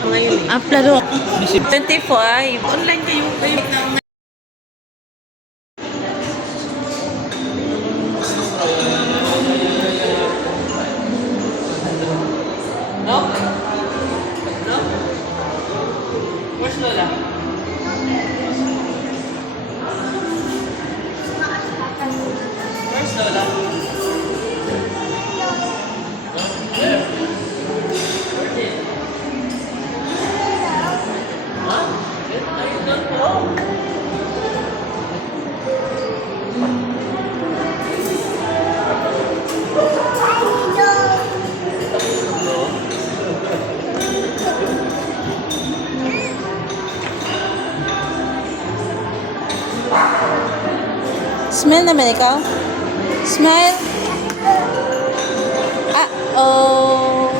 Ngayon eh. Laro. 25. Online kayo. No? No? Where's Lola? Where's Lola? Smile naman ikaw. Smile. Oh.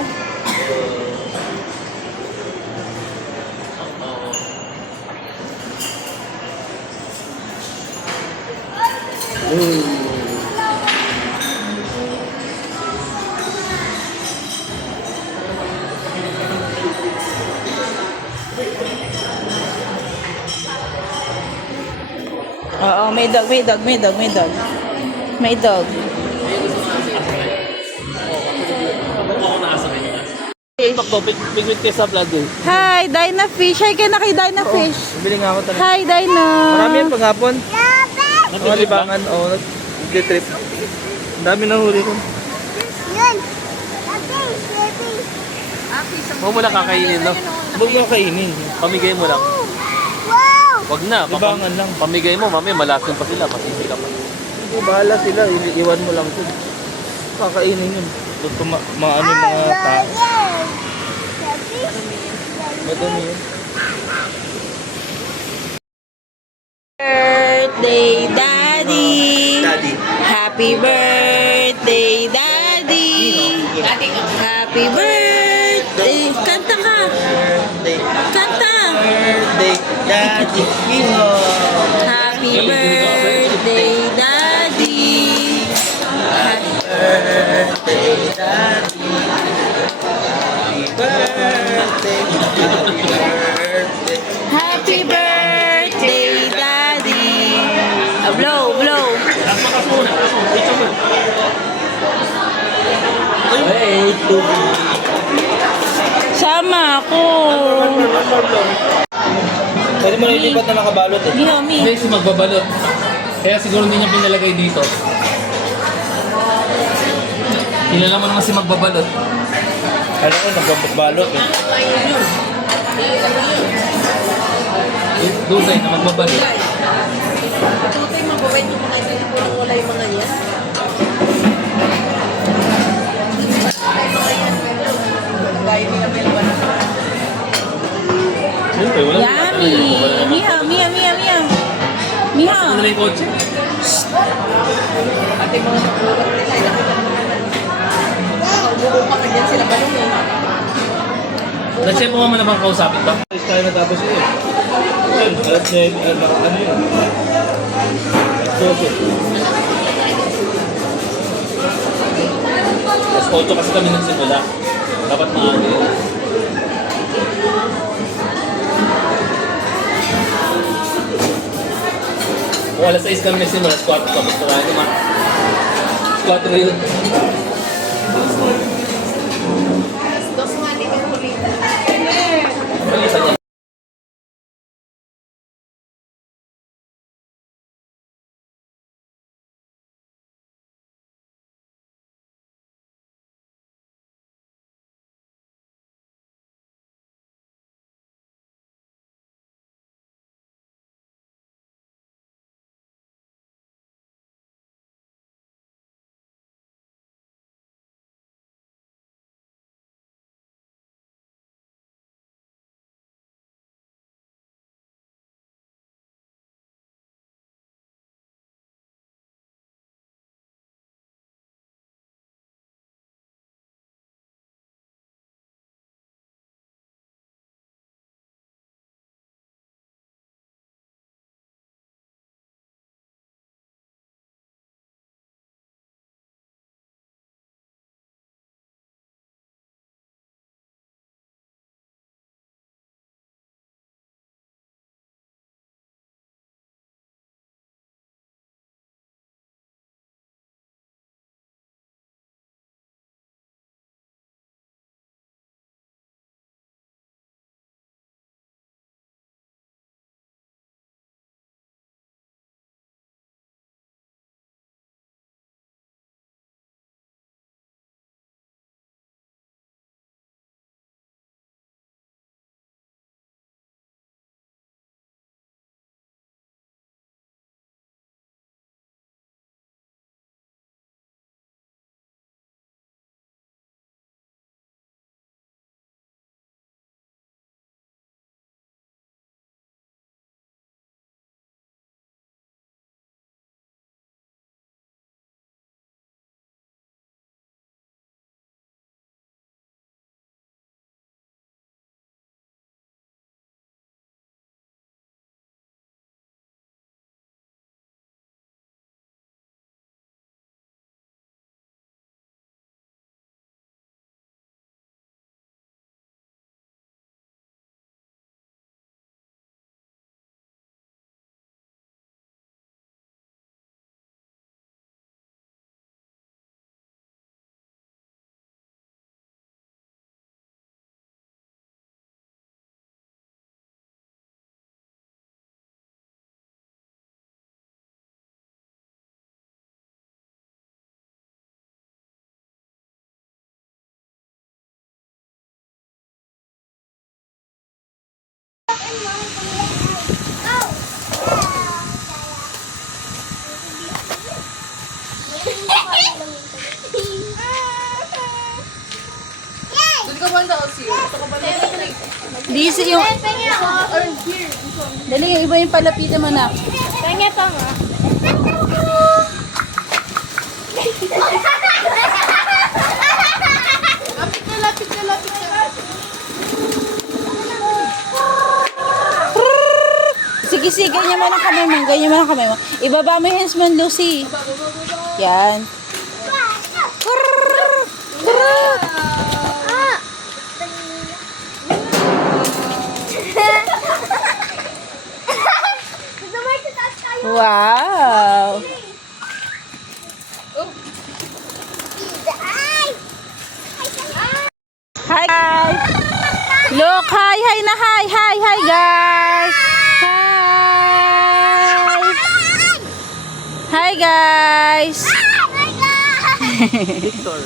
Oo, may dog. May dog. Bigwit kayo sa vlog eh. Hi, Dyna Fish. Hi ka na kay Dyna Fish. Bili nga ako talaga. Hi, Dyna. Marami yan paghapon. Mga libangan. Oo, nag-trip. Ang dami na huli ko. Huwag mo na kakainin, no? Huwag mo kakainin. Pamigay mo lang. Wag na. Libangan lang. Pamigay mo, mamaya malason pa sila. Masisila pa. Hindi, bahala sila. Iwan mo lang ito. Kakainin yun. Ito mga ano yung mga tao. Madami yun. Birthday, Daddy. Daddy. Happy birthday, Daddy. Happy birthday. Kanta ka. Birthday. Kanta. Birthday. Daddy. Happy birthday, Daddy. Birthday, Daddy. Happy birthday. Happy birthday. Happy birthday, Daddy. Blow, blow. Sama ako. Pwede mo nilipat na nakabalot eh. Miomi. Hindi, si magbabalot. Kaya siguro hindi niya pinalagay dito. Kilala mo naman si magbabalot. Alam ko, nagbabalot eh. Dutay na magbabalot. Tutay mababait yung mga ito. Kulang wala yung mga yan. Gaya nila may laban. Siyempre, wala. Yummy. Miha, miha, miha, miha. Miha. Ano na yung kotse? Ate mga magulang nila. Buo pa kanyan sila balong eh. Nandiyan mo naman naman kausapin ba? Alis tayo na tapos yun. Yun, alas 9, ano yun? Alas 12. Alas 8 kasi kami nagsimula. Dapat maaga yun. Kung alas 6 kami nagsimula, alas 4 kami. Kaya naman. 4 yun. Doon ka ba daw siya? Ito ka ba daw? This yung... Or here. Dali, yung iba yung palapitan mo na. Pengen pa nga. Lapit na, lapit na, lapit na. Sige, sige, ganyan mo ng kamay mo. Ganyan mo ng kamay mo. Ibaba mo yung hands mo, Lucy. Yan. Wow. Hi guys. Look, hi na hi guys. Hi guys. Victor.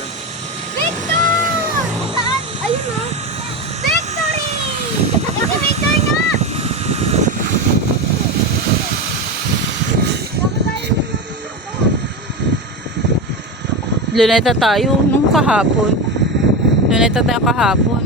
Luneta tayo nung kahapon. Luneta tayo kahapon.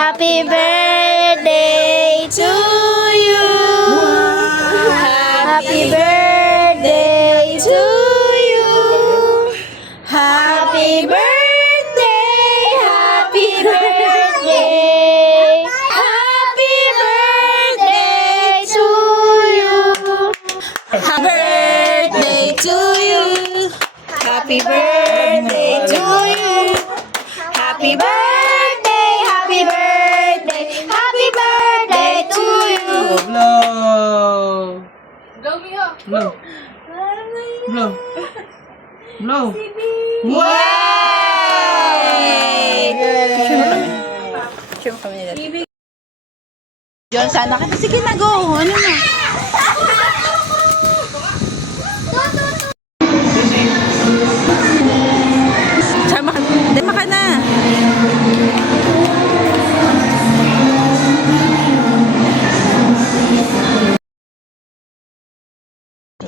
Happy birthday to you. Happy birthday to you. Happy birthday. Happy birthday. Happy birthday to you. Happy birthday to you. Happy birthday to you. Happy birthday. Happy birthday. Happy birthday to you. Blow. Go, Mio. Blow. Blow. Blow. Wow! Share mo kami nila. John, sana ka. Sige na, go. Ano na? Sama ka. Dama ka na.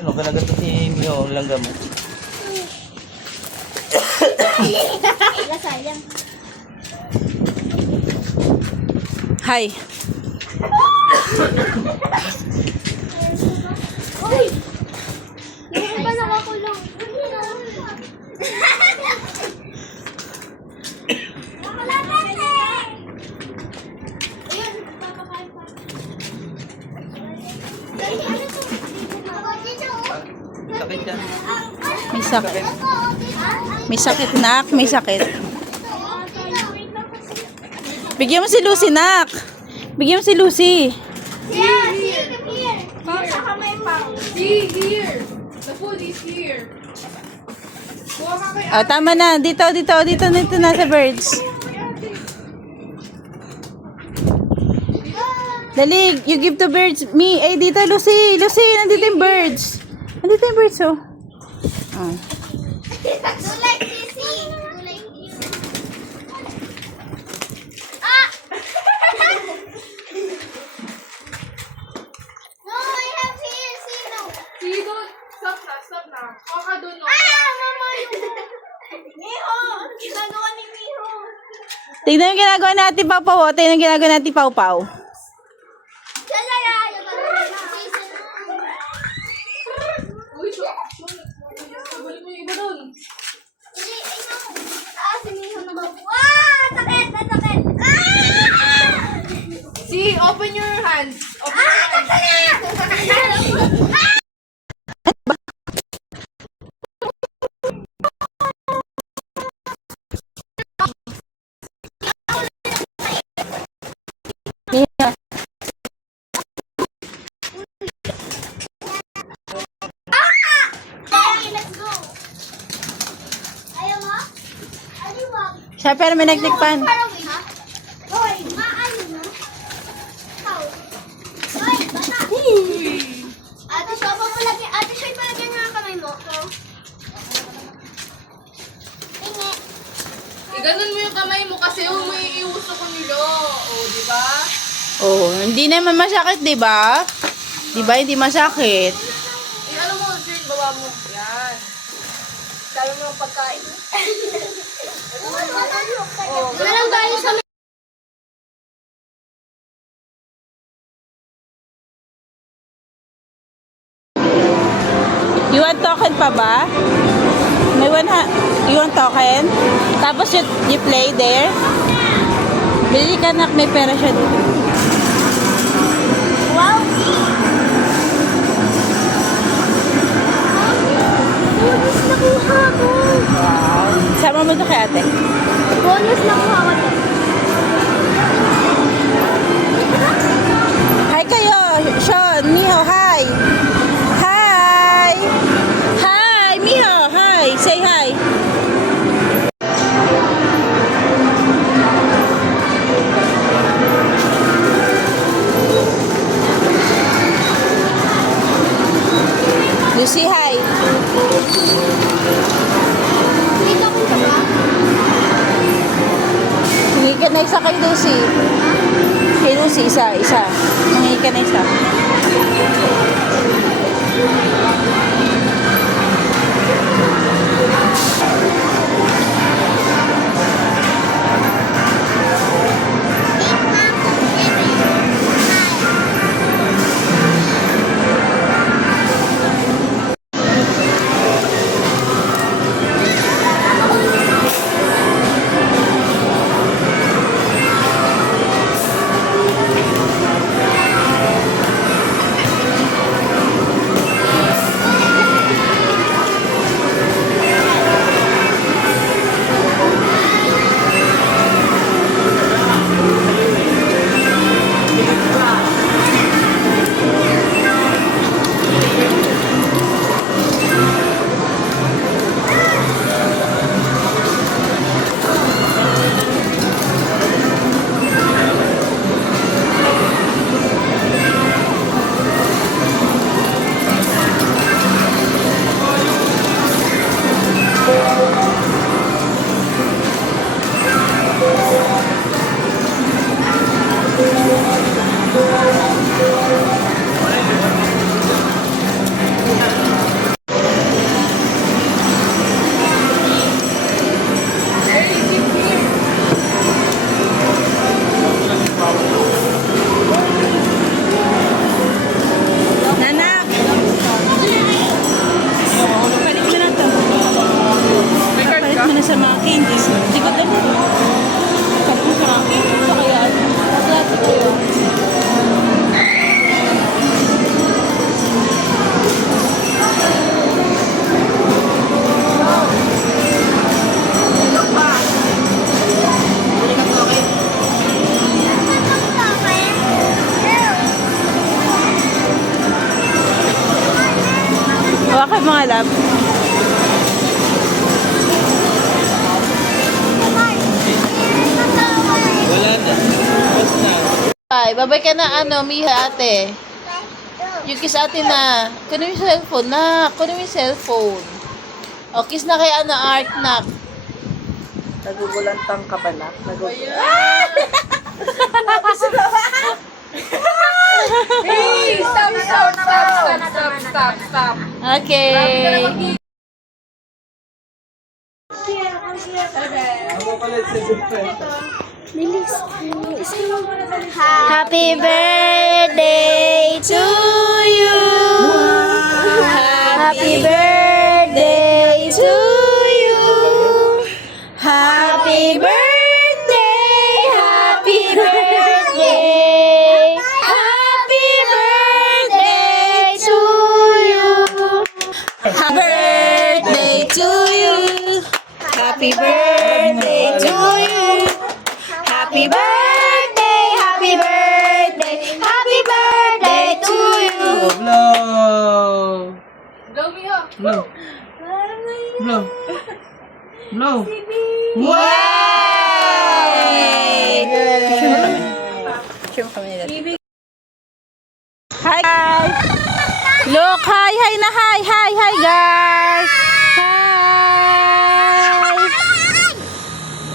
Ano, kanagat si Mio ang langgam mo. Hi. Uy! Hindi ba nakakulong? Nakalapit eh! Ayun, papakain pa. Ano to? Sakit yan. May sakit. May sakit, nak. May sakit. Bigyan mo si Lucy, nak. Bigyan mo si Lucy. Yeah, see, come here. Saka may pang. See, here. The food is here. Kuha ka kay Oh, tama na. Dito na sa birds. Dali, you give to birds. Me, dito, Lucy. Lucy, nandito yung birds. Nandito yung birds, oh. Oh. Do like this, see? Do like this. Ah! No, I have here, see, no. See, don't. Stop na, stop na. Kuha ka doon, no? Ah, mama, yung... Miho! Ginagawa ni Miho. Tignan yung ginagawa natin, Pau Pau. Oh. Tignan yung ginagawa natin, Pau Pau. Lalala! Uy, so. Balik mo yung iba doon. Hindi, ay no. Ah, si Miho na ba? Ah! Sakit! Sakit! Ah! See, open your hands. Open your Ah! hands. Sakit! Yeah. Okay, let's go. Ayaw mo? Ayaw mo? Siya, pero may nagtikpan. Far away, ha? Hoy, maaano na? Ikaw. Hoy, bata. Ate Shoy, palagyan Ganun mo yung kamay mo kasi yung maiiuso ko nilo. O, di ba? Oh, hindi naman masakit, di ba? Di ba, hindi masakit. Eh, ano mo, Jane, baba mo. Yan. Sabi mo yung pagkain. Walang galing sa You want token pa ba? You want token? Tapos you play there? Bili ka nak, may pera siya dito. Wow! Bonus nakuha ko! Sama mo to kay ate. Bonus nakuha ko to. Hi kayo! Sean, Miho, hi! Hi! Hi, Miho, hi! Say hi! Lucy, hi! Dito ko ka ba? Hingi ka na isa kay Lucy. Kay Lucy, isa. Hingi ka na isa. Nanak! Palit mo na to. Palit mo na sa mga candies. Hindi ko dali. Palit mo sa mga candies. Ito kaya. Ito kayo. Hawakan mga lab. Wala na. Tapos na. Bye. Babay ka na Miha ate. Yung kiss ate na. Kunin mo yung cellphone na. Kunin mo yung cellphone. O, kiss na kay Art nak. Nagugulantang ka ba na? Hey! Stop. Okay. Happy birthday to you. Happy birthday to you. Happy birthday. Happy birthday. Happy birthday to you. Happy birthday to you. Happy birthday to you. Happy birthday, happy birthday, happy birthday to you. Blow. Go, Miho. Blow. Blow. Blow. Wow! Show mo kami nila. Hi guys! Look, hi na hi guys! Hi!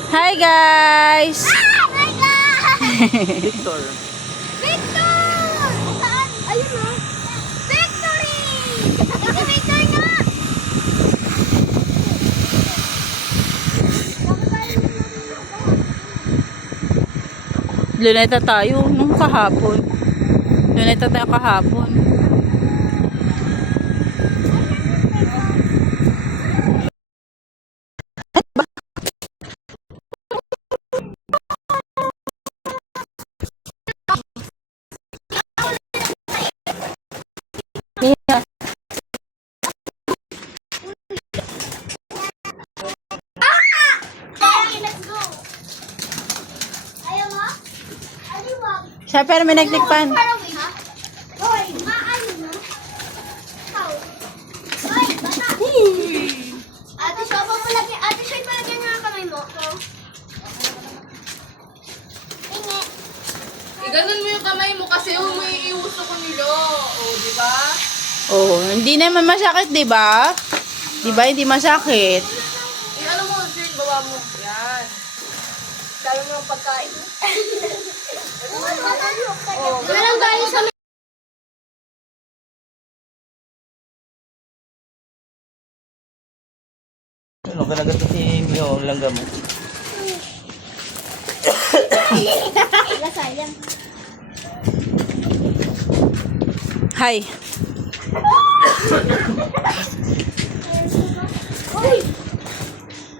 Hi guys! Oh my God! Victor. Victor! Saan? Ayun o. Victory! Ito, Victor nga! Luneta tayo nung kahapon. Luneta tayo kahapon. Yeah. Okay, let's go. Ayaw mo? Aliwag. Siya pero may nagtikpan. Far away, ha? Hoy, maaano mo? Ikaw. Hoy, bata. Ate Shoy, palagyan. Ate Shoy, palagyan nga ang kamay mo. Inge. Iganon mo yung kamay mo kasi umiiuso ko nilo. O, di ba? Oh, hindi naman masakit, 'di ba? 'Di ba hindi masakit? Ano mo, shirt, baba mo. Yan. Sabi mo ng pagkain. Meron tayo sa Ano, kanagat si Mio ang langgam mo. sayang. Hi. Uy!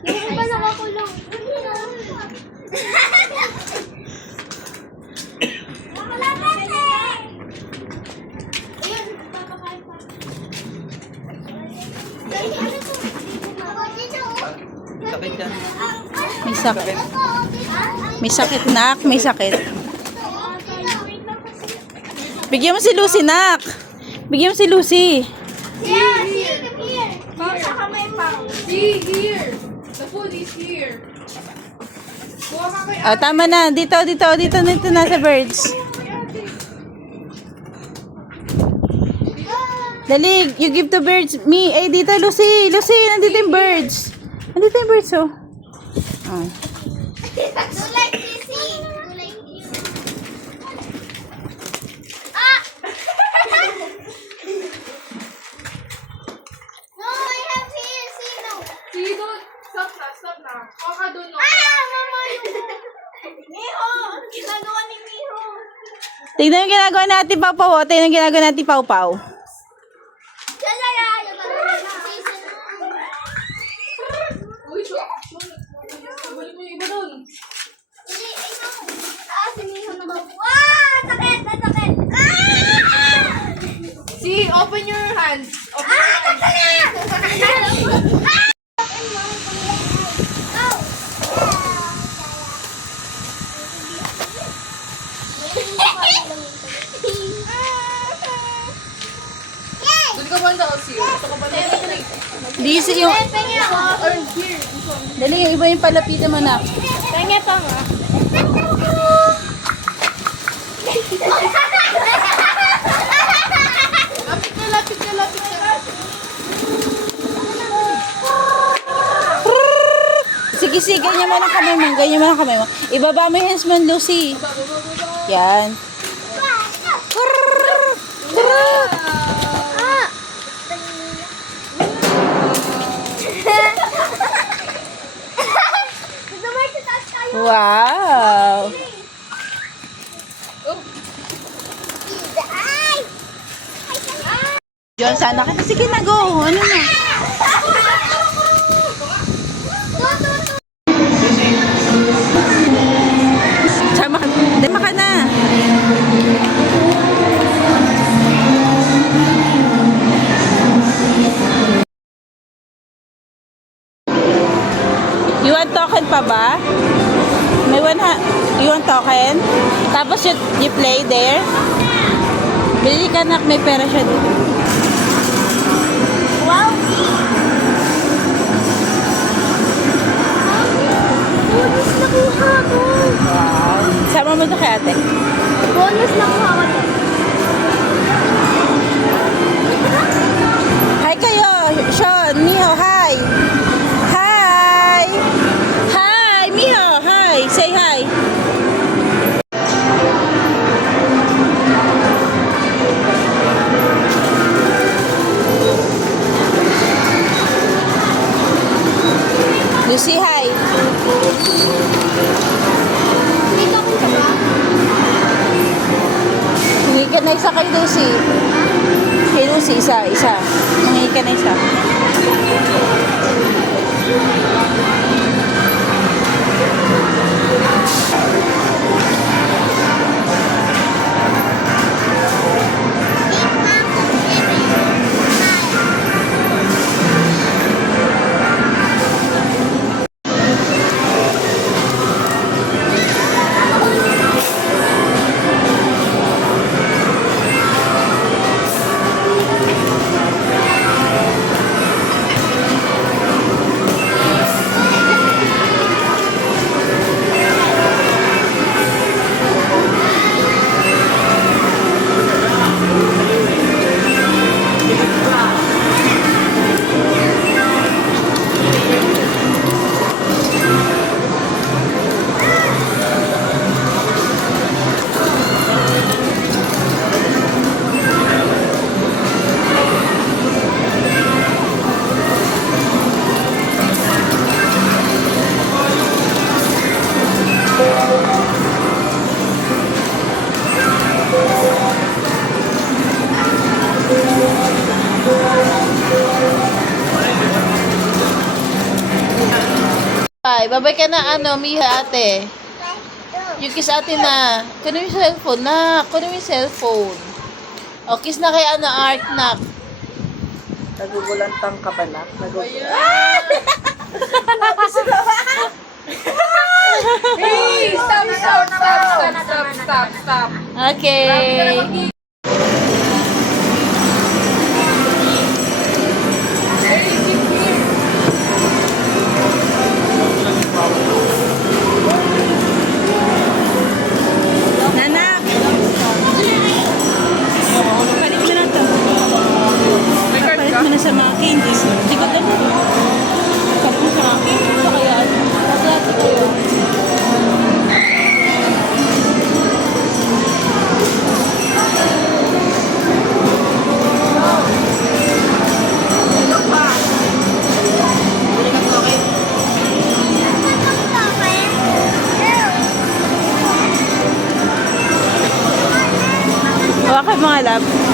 Hindi pa nakakulong. Wala kasi! Ayun, papakain pa. Sakit yan. May sakit. May sakit, nak. May sakit. Bigyan mo si Lucy, nak. Bigyan mo si Lucy. Yeah, see, come here. Saka may pang. See, here. The food is here. Kuha ka kay Oh, tama na. Dito na sa birds. Dali, you give to birds. Me, dito, Lucy. Lucy, nandito yung birds. Nandito yung birds, oh. Oh. Do like Sissy. Do like you. Ah! No, I have here. See, no. See, don't. Stop na. Kuha ka doon. No? Ah, mama, Miho! Ano ginagawa ni Miho? Tignan yung ginagawa natin, Pau Pau. Tignan yung ginagawa natin, Pau Pau. Uy, sabay mo yung iba doon. Si Miho na ba? Wow! Sakit! Sakit! Ah! See, open your hands. Open Ah! your hands. Ah! Doon ka banda, Osi. Ito ka banda. This yung... Or here. Dali, yung iba yung palapitan mo, nak. Pengen pa nga. Lapit ka. Sige, ganyan mo lang kamay mo. Ibaba mo yung hands mo, Lucy. Yan. Ah! Gusto mo sa taas tayo? Wow. Ay! Diyan, sana ka. Sige na, go. Ano na? Sama ka. Dama ka na. You want token pa ba? May you want token? Tapos you play there? Bili ka, nak, may pera siya dito. Wow! Bonus nakuha ko! Wow. Sama mo ito kay ate. Bonus nakuha ko. Hi kayo, Sean, Miho, hi. Hi. Hi, Miho, hi. Lucy, hi. Dito ko sa ba? Hingi ka na isa kay Lucy. Kay Lucy, isa. Hingi ka na isa. Bye. Babay ka na Miha ate. You kiss ate na. Kunin mo yung cellphone na. Kunin mo yung cellphone. O, kiss na kay Art na. Nagugulantang ka ba na? Hey, stop. Okay. Nanak! Palit mo na to. Palit mo na sa mga candies. Hindi ko dala. Palit mo sa mga candies. So kaya, maglati kayo. Hawakan mga lab.